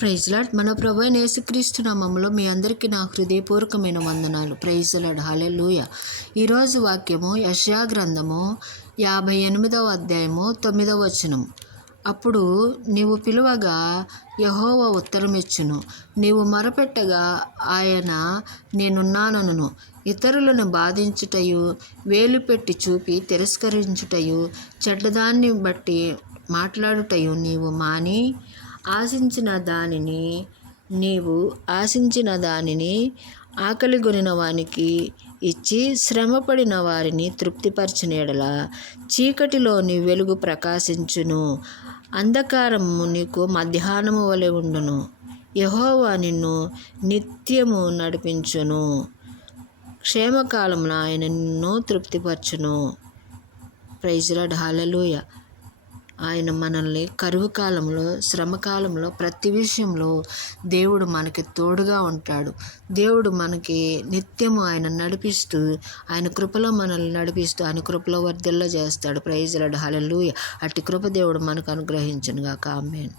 Praise lord. మన ప్రభు అయిన యేసుక్రీస్తు నామములో మీ అందరికీ నా హృదయపూర్వకమైన వందనాలు. Praise Lord. హల్లెలూయా. ఈరోజు వాక్యము యెషయా గ్రంథము 58వ అధ్యాయము 9వ వచనం. అప్పుడు నీవు పిలువగా యెహోవా ఉత్తరమిచ్చును, నీవు మొరపెట్టగా ఆయన నేనున్నాననును. ఇతరులను బాధించుటయు, వేలు పెట్టి చూపి తిరస్కరించుటయు, చెడ్డదాన్ని బట్టి మాట్లాడుటయు నీవు మాని ఆశించిన దానిని ఆకలిగొనిన వానికి ఇచ్చి శ్రమపడిన వారిని తృప్తిపరచిన యెడల చీకటిలోని వెలుగు ప్రకాశించును, అంధకారము నీకు మధ్యాహ్నము వలె ఉండును. యెహోవా నిన్ను నిత్యము నడిపించును, క్షేమకాలమున ఆయన నిన్ను తృప్తిపరచును. Praise Lord. హల్లెలూయా. ఆయన మనల్ని కరువు కాలంలో, శ్రమ కాలంలో, ప్రతి విషయంలో దేవుడు మనకి తోడుగా ఉంటాడు. దేవుడు మనకి నిత్యము ఆయన నడిపిస్తూ, ఆయన కృపలో మనల్ని నడిపిస్తూ, ఆయన కృపలో వర్ధిల్ల చేస్తాడు. Praise Lord. హల్లెలూయా. అట్టి కృప దేవుడు మనకు అనుగ్రహించును గాక. ఆమేన్.